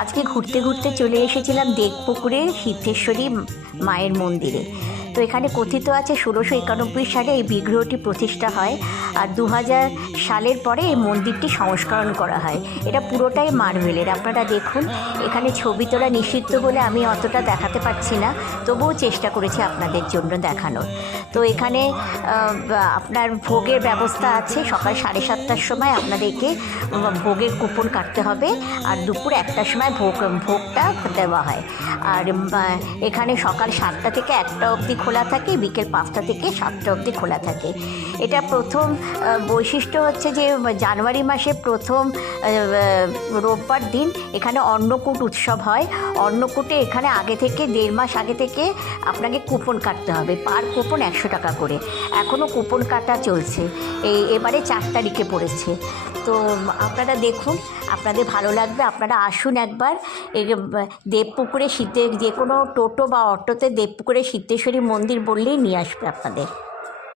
আজকে ঘুরতে ঘুরতে চলে এসেছিলাম দেবপুকুরে সিদ্ধেশ্বরী মায়ের মন্দিরে। তো এখানে কথিত আছে 1691 সালে এই বিগ্রহটি প্রতিষ্ঠা হয়, আর 2000 সালের পরে এই মন্দিরটি সংস্করণ করা হয়। এটা পুরোটাই মার্বেলের। আপনারা দেখুন, এখানে ছবি তোলা নিষিদ্ধ বলে আমি অতটা দেখাতে পারছি না, তবুও চেষ্টা করেছি আপনাদের জন্য দেখানোর। তো এখানে আপনার ভোগের ব্যবস্থা আছে। সকাল 7:30টার সময় আপনাদেরকে ভোগের কুপন কাটতে হবে, আর দুপুর 1টার সময় ভোগটা দেওয়া হয়। আর এখানে সকাল 7টা থেকে 1টা অবধি খোলা থাকে, বিকেল 5টা থেকে 7টা অবধি খোলা থাকে। এটা প্রথম বৈশিষ্ট্য হচ্ছে যে জানুয়ারি মাসে প্রথম রোববার দিন এখানে অন্নকূট উৎসব হয়। অন্নকূটে এখানে আগে থেকে 1.5 মাস আগে থেকে আপনাকে কুপন কাটতে হবে, পার কুপন 100 টাকা করে। এখনও কুপন কাটা চলছে, এবারে 4 তারিখে পড়েছে। তো আপনারা দেখুন, আপনাদের ভালো লাগবে। আপনারা আসুন একবার। দেবপুকুরে যে কোনো টোটো বা অটোতে দেবপুকুরে সিদ্ধেশ্বরী মন্দির বললেই নিয়ে আসবে আপনাদের।